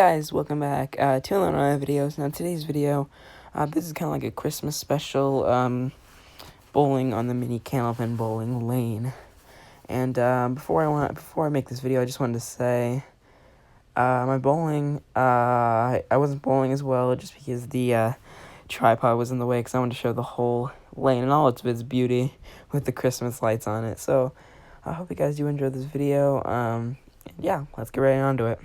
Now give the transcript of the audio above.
guys, welcome back to another video. So now today's video, this is kind of like a Christmas special, bowling on the mini Candlepin bowling lane. And before I make this video, I just wanted to say, my bowling, I wasn't bowling as well just because the tripod was in the way, because I wanted to show the whole lane and all its beauty with the Christmas lights on it. So I hope you guys do enjoy this video. Yeah, let's get right on to it.